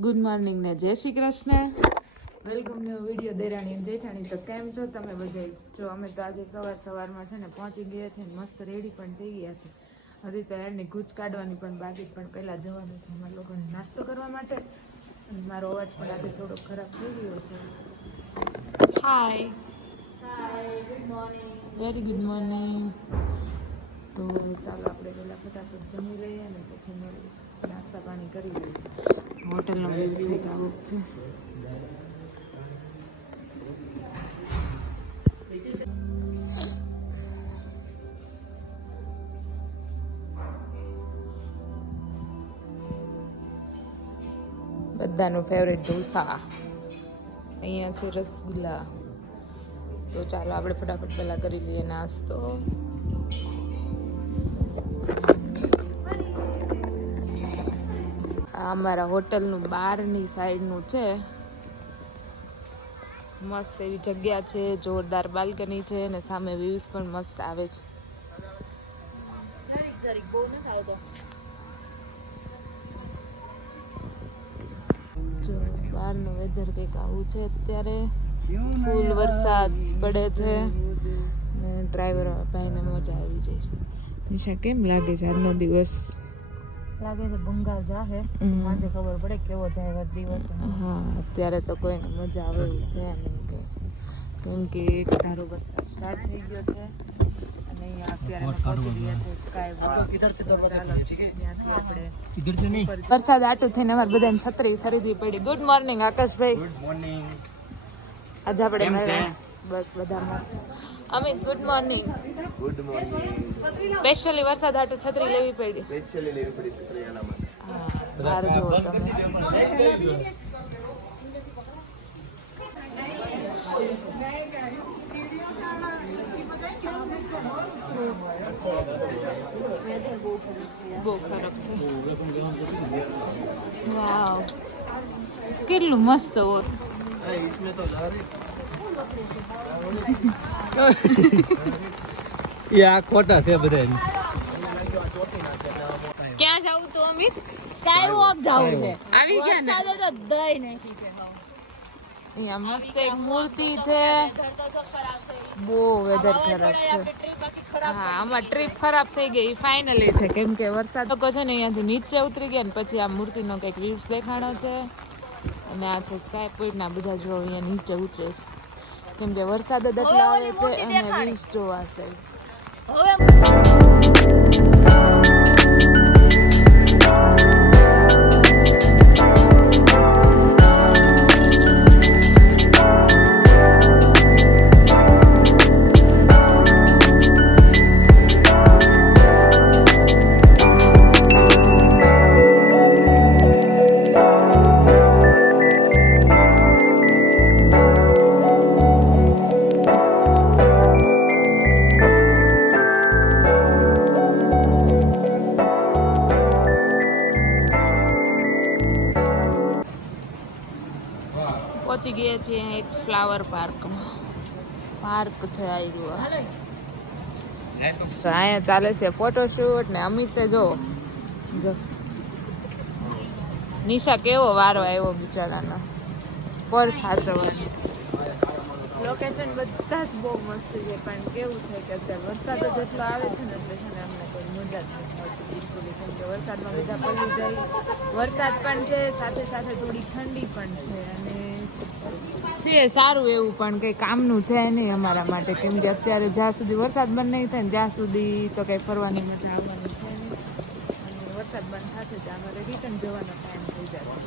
Good morning ને Jai Shri Krishna. Welcome new video દેરાણી અને જેઠાણી. તો કેમ છો તમે બધા જો અમે તો આજે સવાર સવારમાં છે ને પહોંચી ગયા છે ને મસ્ત રેડી પણ થઈ ગયા છે. હજી તો એની ગૂંચ કાઢવાની પણ બાકી પણ પહેલાં જવાનું છે અમારા લોકોને નાસ્તો કરવા માટે. અને મારો અવાજ પણ આજે થોડો ખરાબ થઈ ગયો છે. હાય વેરી ગુડ મોર્નિંગ તો ચાલો આપણે પહેલાં ફટાફટ જમી લઈએ અને પછી મળીએ. નાસ્તા પાણી કરી હોટલનો વ્યવસાય આવો છે. બધાનું ફેવરેટ ઢોસા. અહીંયા છે રસગુલ્લા. તો ચાલો આપણે ફટાફટ પહેલાં કરી લઈએ નાસ્તો. આ અમારા હોટલનું બહારની સાઈડનું છે. મસ્ત એવી જગ્યા છે જોરદાર બાલ્કની છે અને સામે વ્યૂઝ પણ મસ્ત આવે છે. જો બહારનું વેધર કંઈક આવું છે અત્યારે. ફૂલ વરસાદ પડે છે. ડ્રાઈવર ભાઈને મજા આવી જાય છે. નિશા કેમ લાગે છે આજનો દિવસ? લાગે છે બંગાળ જાહે આજે ખબર પડે કેવો જાય વર દિવસ. હા અત્યારે તો કોઈને મજા આવે એવું છે નહીં કે. કેમ કે એક ધારો વરસાદ સ્ટાર્ટ થઈ ગયો છે અને અહીંયા અત્યારે પહોંચી ગયા છે સ્કાય ત્યાંથી આપણે વરસાદ આટો થઈને અમાર બધાને છત્રી ખરીદવી પડી. ગુડ મોર્નિંગ આકાશભાઈ. ગુડ મોર્નિંગ આજે આપણે કેમ છે? મળ્યા. બસ બધા મસ્ત Amit good morning good morning specially વરસાદ આટું છત્રી લેવી પડી સ્પેશિયલી લેવી પડી છત્રીયાના માટે હા બહાર જુઓ તમે બહુ ખરાબ છે વાવ કેટલું મસ્ત હોય इसमें तो लहर એ આ ખોટા છે બધા ક્યાં જવું તો અમિત? સ્કાય વોક છે. આવી ગયા ને? વરસાદે તો દઈ નાખી છે અહીંયા મસ્ત એક મૂર્તિ છે. બહુ વેધર ખરાબ છે. હા આમાં ટ્રીપ ખરાબ થઈ ગઈ. ફાઇનલી છે. કેમ કે વરસાદ લોકો છે ને અહીંયાથી નીચે ઉતરી ગયા ને પછી આ મૂર્તિનો કંઈક વ્યૂઝ દેખાણો છે. અને આ છે સ્કાય પોઈન્ટ ના બધા જો અહીંયા નીચે ઉતરે છે. કેમ કે વરસાદ જ એટલા આવે છે અને વ્યૂઝ જોવા છે. પહોંચી ગયા છીએ અહીં ફ્લાવર પાર્કમાં. પાર્ક છે આવ્યું અહીંયા ચાલે છે ફોટોશૂટ ને અમિત જો. નિશા કેવો વારો આવ્યો બિચારાનો? પર્સ સાચવવાનો લોકેશન બધા જ બહુ મસ્ત છે, પણ કેવું છે કે અત્યારે વરસાદ જ એટલો આવે છે ને, એટલે છે ને અમને મજા કે વરસાદમાં બધા પડી જાય વરસાદ પણ છે સાથે સાથે થોડી ઠંડી પણ છે અને છે સારું એવું પણ કંઈ કામનું છે નહીં અમારા માટે. કેમ કે અત્યારે જ્યાં સુધી વરસાદ બંધ નહીં થાય ને ત્યાં સુધી તો કંઈ ફરવાની મજા આવવાની છે અને વરસાદ બંધ થશે ત્યાં અમારે રિટર્ન જવાનો ટાઈમ થઈ જશે.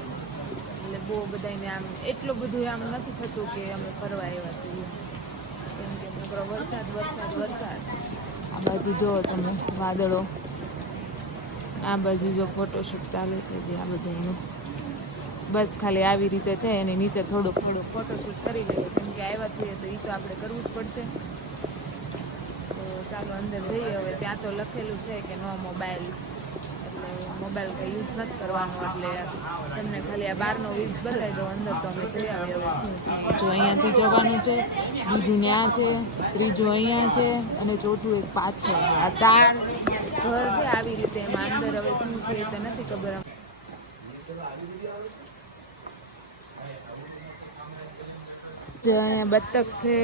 એટલે બહુ બધાને આમ એટલું બધું આમ નથી થતું કે અમે ફરવા આવ્યા છીએ. કેમ કે વરસાદ વરસાદ વરસાદ. આ બાજુ જુઓ તમે વાદળો, આ બાજુ જો ફોટોશૂટ ચાલે છે જે આ બધાનું બસ ખાલી આવી રીતે છે એની નીચે થોડુંક થોડુંક ફોટોશૂટ કરી લઈએ કેમ કે આવ્યા છીએ તો એ તો આપણે કરવું જ પડશે. તો ચાલો અંદર જઈએ હવે. ત્યાં તો લખેલું છે કે નો મોબાઈલ મોબાઈલ કંઈ યુઝ નથી કરવાનો એટલે તમને ખાલી આ બારનો વ્યૂઝ બતાવી દો અંદર તો અમે જઈ આવ્યા જો અહીંયાથી જવાનું છે બીજું ત્યાં છે ત્રીજું અહીંયા છે અને ચોથું એક પાછળ આ ચાર ઘર છે આવી રીતે એમાં અંદર હવે શું છે એ નથી ખબર. જે અહીંયા બતક છે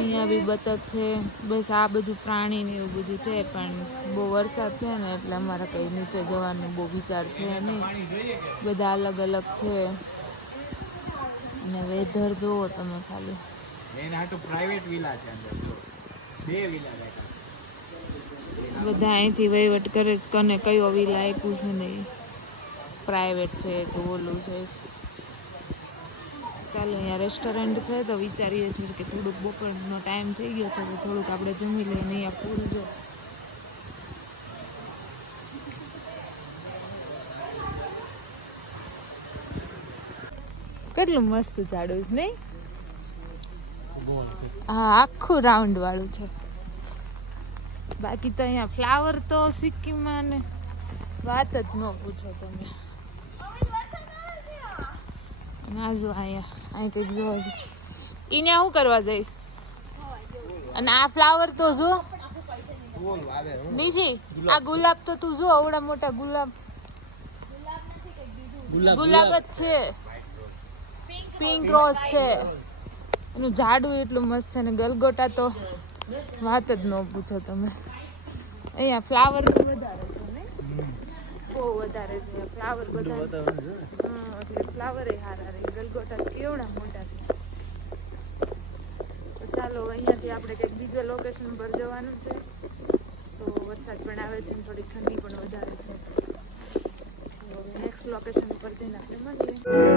અહીંયા બી બતક છે બસ આ બધું પ્રાણી ને એવું બધું છે પણ બહુ વરસાદ છે ને એટલે અમારે કંઈ નીચે જવાનો બહુ વિચાર છે નહીં. બધા અલગ અલગ છે. અને વેધર જુઓ તમે ખાલી. પ્રાઇવેટ વિલા છે અંદર બે વિલા બધા અહીંથી વહીવટ કરે છે કને કયો વિલા આપ્યું છે ને પ્રાઇવેટ છે કે ઓલું છે. ચાલો અહીંયા રેસ્ટોરન્ટ છે તો વિચારીએ છીએ કે થોડુંક બપોરનો ટાઈમ થઈ ગયો છે તો થોડુંક આપણે જમી લઈએ ને અહીંયા ફૂલ જો. કેટલું મસ્ત ઝાડું છે નહીં? હા, આખું રાઉન્ડ વાળું છે. બાકી તો અહીંયા ફ્લાવર તો સિક્કિમમાં ને વાત જ ન પૂછો તમે. ના અહીંયા અહીં કંઈક જોવા છે. એને શું કરવા જઈશ? અને આ ફ્લાવર તો જો. નીચે? આ ગુલાબ તો તું જો આવડા મોટા ગુલાબ. ગુલાબ જ છે. પિંક રોઝ છે. એનું ઝાડું એટલું મસ્ત છે ને ગલગોટા તો વાત જ ન પૂછો તમે. અહીંયા ફ્લાવર તો વધારે વધારે છે. ફ્લાવર બધા એટલે ફ્લાવર હારા રે ગલગોટા કેવડા મોટા છે. તો ચાલો અહીંયાથી આપણે કંઈક બીજા લોકેશન પર જવાનું છે. તો વરસાદ પણ આવે છે થોડી ઠંડી પણ વધારે છે. તો નેક્સ્ટ લોકેશન પર જઈને આપણે મળીએ.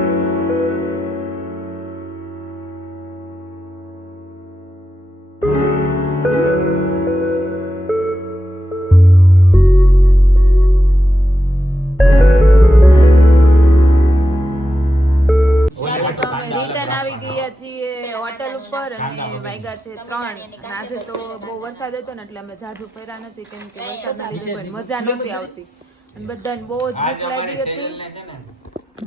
છીએ ઉપર અને વાગ્યા છે ત્રણ. અને આજે તો બહુ વરસાદ હતો ને એટલે અમે જાજુ ફેરા નથી કેમ કે વરસાદના લીધે મજા નહોતી આવતી. અને બધાને બહુ જ ભૂખ લાગી હતી.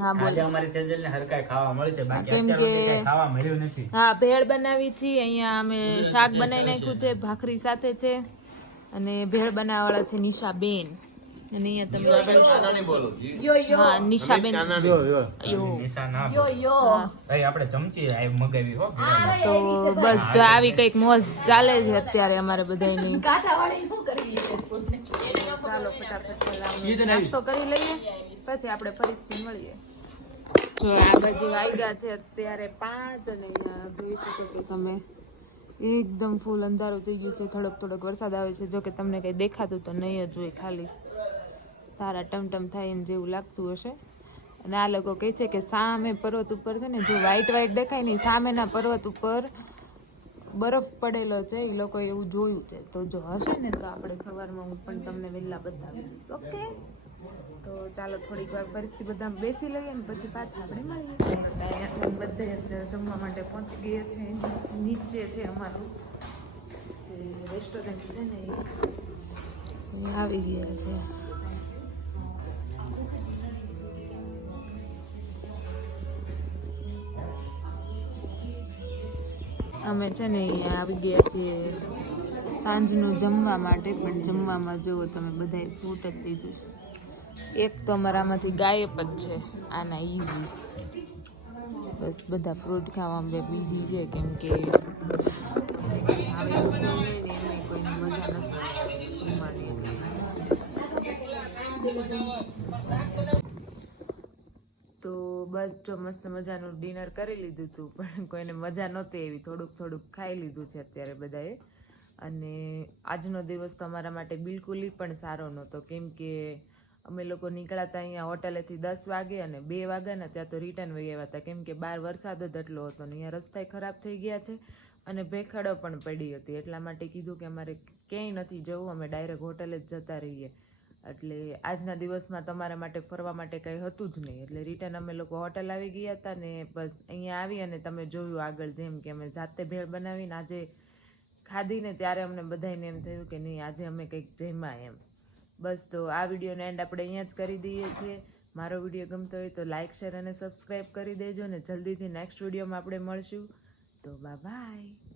હા બોલો. અમારી સેજલ ને હરકાય ખાવા મળશે બાકી કેમ કે- ખાવા મળ્યું નથી. હા ભેળ બનાવી છે. અહીંયા અમે શાક બનાવી નાખ્યું છે. ભાખરી સાથે છે. અને ભેળ બનાવવાળા છે નિશાબેન. અને અહીંયા તમે નિશાબેન આપણે ચમચી મગાવી હો. તો બસ જો આવી કંઈક મોજ ચાલે છે અત્યારે અમારે બધાની કાંઠાવાળી શું કરવી છે ફૂડને? ચાલો ફટાફટ નાસ્તો કરી લઈએ પછી આપણે ફરીથી મળીએ. જો આ બાજુ વાગ્યા છે અત્યારે પાંચ અને અહીંયા જોઈ શકો છો તમે. એકદમ ફૂલ અંધારું થઈ ગયું છે. થોડોક થોડોક વરસાદ આવે છે. જો કે તમને કંઈ દેખાતું તો નહીં જ હોય ખાલી. તારા ટમટમ થાય એમ જેવું લાગતું હશે. અને આ લોકો કહે છે કે સામે પર્વત ઉપર છે ને, જો વ્હાઈટ વ્હાઈટ દેખાય નહીં સામેના પર્વત ઉપર બરફ પડેલો છે, એ લોકો એવું જોયું છે. તો જો હશે ને, તો આપણે સવારમાં હું પણ તમને વહેલા બતાવીશ. ઓકે? તો ચાલો, થોડીક વાર ફરીથી બધા બેસી લઈએ ને, પછી પાછા આપણે મળીએ. બધા જમવા માટે પહોંચી ગયા છે. નીચે છે અમારું જે રેસ્ટોરન્ટ છે ને એ આવી ગયા છે. અમે છે ને અહીંયા આવી ગયા છીએ સાંજનું જમવા માટે, પણ જમવામાં જુઓ તમે બધાએ ફ્રૂટ જ લીધું છે. એક તો અમારામાંથી ગાયબ જ છે, આના ઈઝી બસ બધા ફ્રૂટ ખાવામાં બે બીજી છે, કેમ કે મજા નથી બસ જો મસ્ત મજાનું ડિનર કરી લીધું હતું પણ કોઈને મજા નહોતી એવી થોડુંક થોડુંક ખાઈ લીધું છે અત્યારે બધાએ. અને આજનો દિવસ તો અમારા માટે બિલકુલ પણ સારો નહોતો. કેમ કે અમે લોકો નીકળ્યા હતા અહીંયા હોટલેથી દસ વાગે અને બે વાગ્યાને ત્યાં તો રિટર્ન વહી આવ્યા હતા. કેમ કે બહાર વરસાદ જ એટલો હતો ને અહીંયા રસ્તાય ખરાબ થઈ ગયા છે અને ભેખડો પણ પડી હતી. એટલા માટે કીધું કે અમારે ક્યાંય નથી જવું, અમે ડાયરેક્ટ હોટલે જ જતા રહીએ. એટલે આજના દિવસમાં તમારા માટે ફરવા માટે કંઈ હતું જ નહીં. એટલે રિટર્ન અમે લોકો હોટલ આવી ગયા હતા ને બસ અહીંયા આવી અને તમે જોયું આગળ જેમ કે અમે જાતે ભેળ બનાવીને આજે ખાધીને ત્યારે અમને બધાને એમ થયું કે નહીં, આજે અમે કંઈક જમ્યા એમ. બસ તો આ વિડીયોને એન્ડ આપણે અહીંયા જ કરી દઈએ છીએ. મારો વીડિયો ગમતો હોય તો લાઇક શેર અને સબસ્ક્રાઈબ કરી દેજો ને જલ્દીથી નેક્સ્ટ વિડીયોમાં આપણે મળશું. તો બાય